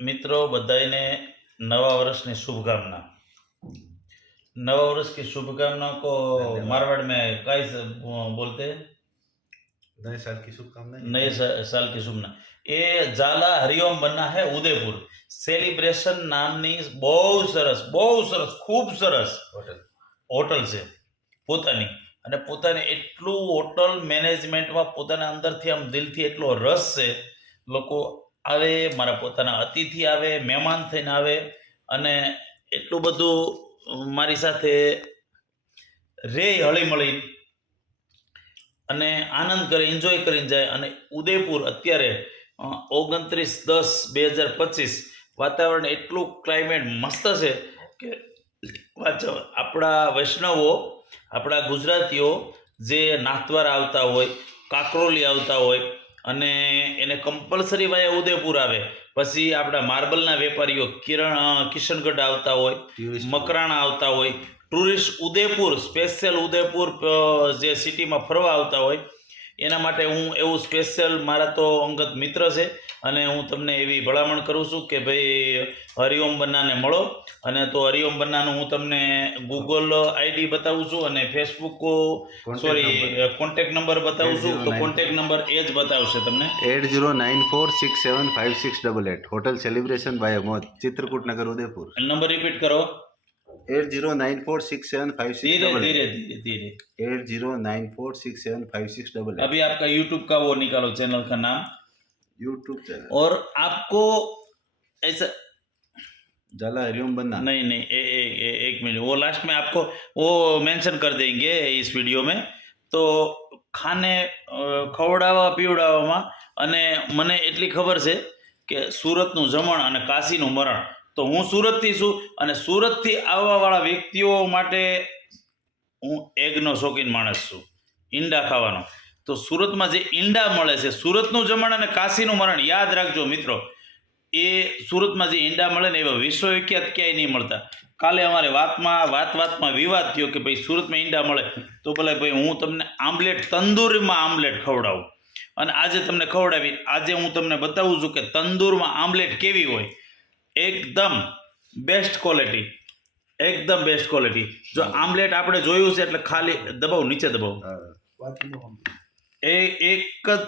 मित्रों बधाईने नवा वर्ष की शुभकामना नवा वर्ष की शुभकामनाओं को धन्यवाद। मारवाड़ में कैसे बोलते हैं नए साल की शुभकामनाएं नए सा- साल की શુભના એ ઝાલા હરિઓમ બન્ના હે ઉદયપુર સેલિબ્રેશન નામની બહુ સરસ બહુ સરસ ખૂબ સરસ હોટલ હોટલ છે પોતાની અને પોતાને એટલું હોટલ મેનેજમેન્ટમાં પોતાના અંદરથી આમ દિલથી એટલો રસ છે લોકો આવે, મારા પોતાના અતિથિ આવે, મહેમાન થઈને આવે અને એટલું બધું મારી સાથે રે હળીમળી અને આનંદ કરે એન્જોય કરીને જાય અને ઉદયપુર અત્યારે ઓગણત્રીસ દસ બે હજાર પચીસ વાતાવરણ એટલું ક્લાઇમેટ મસ્ત છે કે આપણા વૈષ્ણવો, આપણા ગુજરાતીઓ જે નાથદ્વાર આવતા હોય, કાકરોલી આવતા હોય અને એને કમ્પલસરી વાયા ઉદયપુર આવે. પછી આપણા માર્બલના વેપારીઓ કિરણ કિશનગઢ આવતા હોય મકરાણા આવતા હોય ટુરિસ્ટ ઉદયપુર સ્પેશિયલ ઉદયપુર જે સિટીમાં ફરવા આવતા હોય એના માટે હું એવું સ્પેશિયલ મારા તો અંગત મિત્ર છે અને હું તમને એવી ભલામણ કરું છું કે ભાઈ હરિઓમ બન્નાને મળો અને તો હરિઓમ બન્નાનું હું તમને ગૂગલ આઈડી બતાવું છું અને ફેસબુક સોરી કોન્ટેક નંબર બતાવું છું તો કોન્ટેક નંબર એ જ બતાવશે તમને. Eight zero nine four six seven five six double eight hotel celebration by મોજ ચિત્રકૂટ નગર ઉદયપુર નંબર રિપીટ કરો. eight zero nine four six seven five six धीरे डबल धीरे धीरे धीरे eight zero nine four six seven five six double eight अभी आपका YouTube का वो निकालो चैनल का नाम यूट्यूब चैनल और आपको ऐसा जाला हरिओम बन्ना नहीं नहीं ए, ए, ए, एक मिनट वो लास्ट में आपको वो मेंशन कर देंगे इस वीडियो में તો ખાને અ, ખવડાવવા પીવડાવવામાં અને મને એટલી ખબર છે કે સુરતનું જમણ અને કાશીનું મરણ તો હું સુરતથી છું અને સુરતથી આવવાવાળા વ્યક્તિઓ માટે હું એગનો શોખીન માણસ છું. ઈંડા ખાવાનો. તો સુરતમાં જે ઈંડા મળે છે, સુરતનું જમણ અને કાશીનું મરણ, યાદ રાખજો મિત્રો. એ સુરતમાં જે ઈંડા મળે ને એવા વિશ્વવિખ્યાત ક્યાંય નહીં મળતા. કાલે અમારે વાતમાં, વાત વાતમાં વિવાદ થયો કે ભાઈ સુરતમાં ઈંડા મળે. તો ભલે ભાઈ, હું તમને આમલેટ, તંદૂરીમાં આમલેટ ખવડાવું. અને આજે તમને ખવડાવી આજે હું તમને બતાવું છું કે તંદૂરમાં આમલેટ કેવી હોય. એકદમ બેસ્ટ ક્વોલિટી એકદમ બેસ્ટ ક્વોલિટી જો આમલેટ આપણે જોયું છે એટલે ખાલી દબાવ નીચે દબાવ. એ એક જ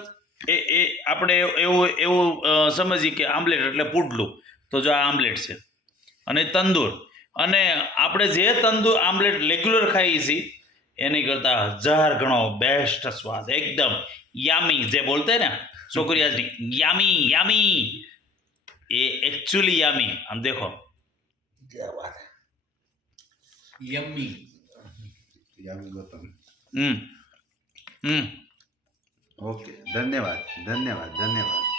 એ એ આપણે એવું એવું સમજીએ કે આમલેટ એટલે પુડલું. તો જો આ આમલેટ છે. અને તંદૂર. અને આપણે જે તંદૂર આમલેટ રેગ્યુલર ખાઈએ છીએ એની કરતાં હજાર ગણો બેસ્ટ સ્વાદ. એકદમ યામી. જે બોલતે ને છોકરી આજની યામી યામી. ये एक्चुअली यामी हम देखो क्या बात है यम्मी यामी गौतम हम्म हम्म ओके धन्यवाद धन्यवाद धन्यवाद